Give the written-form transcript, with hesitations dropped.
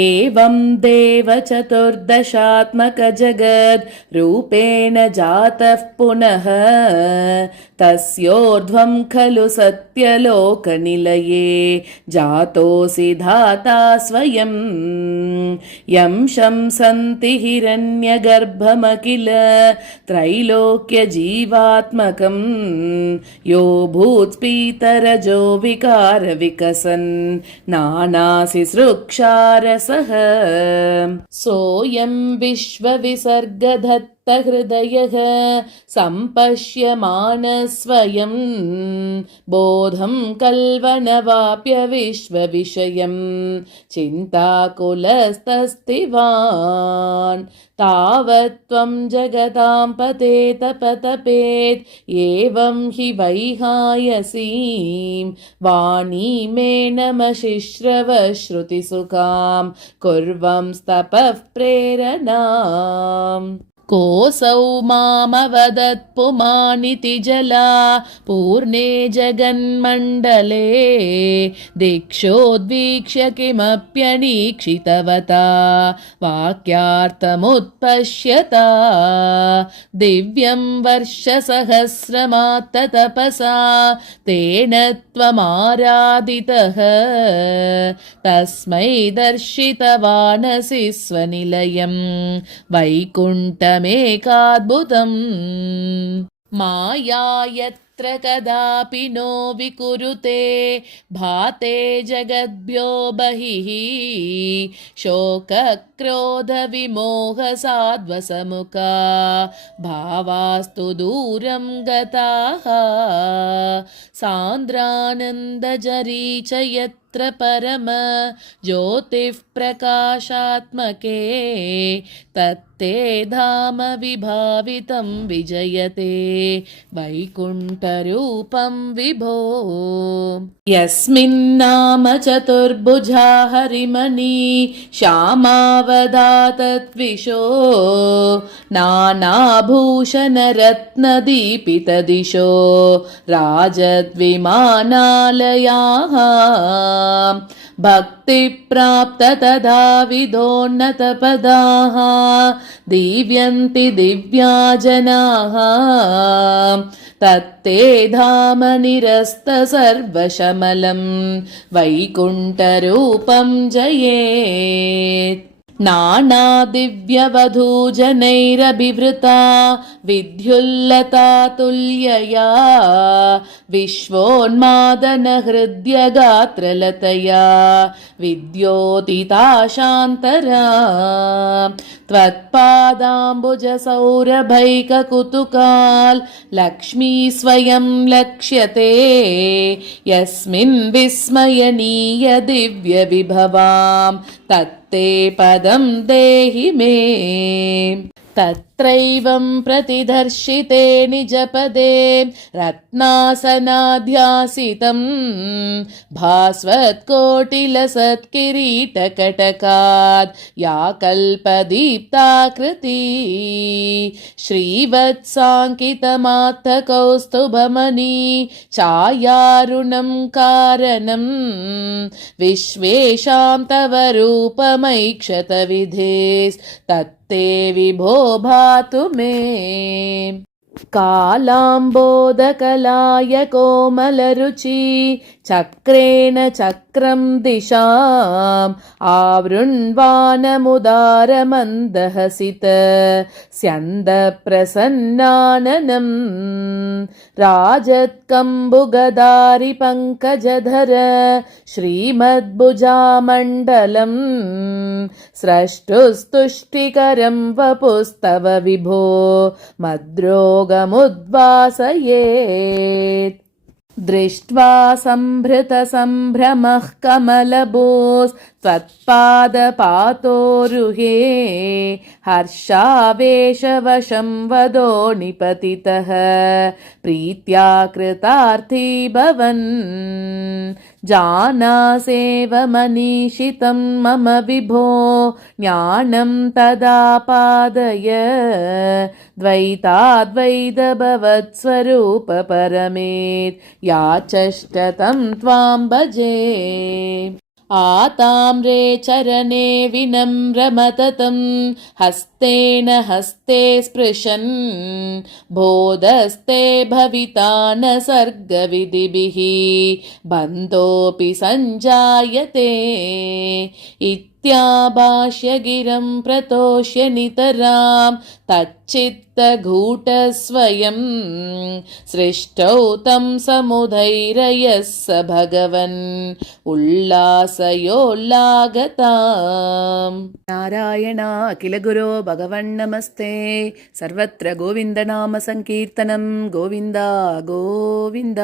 एवं देवचतुर्दशात्मकजगद् रूपेण जातः पुनः तस्योर्ध्वं खलु सत्यलोकनिलये जातोऽसि धाता स्वयं यं शंसन्ति हिरण्यगर्भमखिल त्रैलोक्यजीवात्मकं यो भूत्स्फीतरजो विकारविकसन् नानासि सृक्षारसः सोऽयं विश्वविसर्गधत्तहृदयः सम्पश्यमानः स्वयं बोधं कल्वनवाप्य विश्वविषयं चिन्ताकुलस्तस्तिवान् तावत् त्वं जगतां पतेतपतपेत् एवं हि वैहायसीं वाणीमेनमशिश्रवश्रुतिसुखां कुर्वंस्तपः प्रेरणाम् कोऽसौ मामवदत् पुमानिति जला पूर्णे जगन्मण्डले दिक्षोद्वीक्ष्य किमप्यनीक्षितवता वाक्यार्थमुत्पश्यता दिव्यं वर्षसहस्रमात्ततपसा तेन त्वमाराधितः तस्मै दर्शितवानसि स्वनिलयं वैकुण्ठमेकाद्भुतम् माया यत्र कदापि नो विकुरुते भाते जगद्भ्यो बहिः शोकक्रोधविमोहसाध्वसमुखा भावास्तु दूरं गताः सान्द्रानन्दजरी च यत्र परम ज्योतिः प्रकाशात्मके तत्ते धाम विभावितं विजयते वैकुण्ठरूपं विभो यस्मिन्नाम चतुर्भुजा हरिमणि श्यामावदातद्विषो नानाभूषणरत्नदीपितदिशो राजद्विमानालयाः भक्तिप्राप्त तदा विदोन्नतपदाः दीव्यन्ति दिव्या जनाः तत्ते धाम निरस्त सर्वशमलं वैकुण्ठरूपं जयेत् नानादिव्यवधूजनैरभिवृता विद्युल्लता तुल्यया विश्वोन्मादनहृद्यगात्रलतया विद्योतिता शान्तरा त्वत्पादाम्बुजसौरभैककुतुकाल् लक्ष्मी स्वयं लक्ष्यते यस्मिन् विस्मयनीय दिव्यविभवां तत्ते पदं देहि मे तत्रैवं प्रतिदर्शिते निजपदे रत्नासनाध्यासितं भास्वत्कोटिलसत्किरीटकटकात् या कल्पदीप्ताकृती श्रीवत्साङ्कितमात्तकौस्तुभमणि छायारुणं कारणं विश्वेषां तव रूपमैक्षतविधेस्तत्ते विभो भातु मे कालाम्बोदकलाय कोमलरुचि चक्रेण चक्रं दिशाम् आवृण्वानमुदारमन्दहसित स्यन्दप्रसन्नाननं राजत्कम्बुगदारि पङ्कजधर श्रीमद्भुजामण्डलं स्रष्टुस्तुष्टिकरं वपुस्तव विभो मद्रोगमुद्वासयेत् दृष्ट्वा सम्भृतसम्भ्रमः कमलबोस् त्वत्पादपातोरुहे हर्षावेशवशं वदो निपतितः प्रीत्या कृतार्थी भवन् जानासेव मनीषितं मम विभो ज्ञानं तदा पादय द्वैताद्वैतभवत्स्वरूप परमेत् याचष्टतं त्वां भजे आताम्रे चरणे विनम्रमततं हस्तेन हस्ते स्पृशन् बोधस्ते भविता न सर्गविधिभिः बन्धोऽपि सञ्जायते इत्याभाष्य गिरं प्रतोष्य नितरां तच्चित्तघूटस्वयं सृष्टौ तं समुदैरयः स भगवन् उल्लासयोल्लागताम् नारायण अखिल गुरो भगवन् नमस्ते सर्वत्र गोविन्दनाम संकीर्तनं गोविन्द गोविन्द।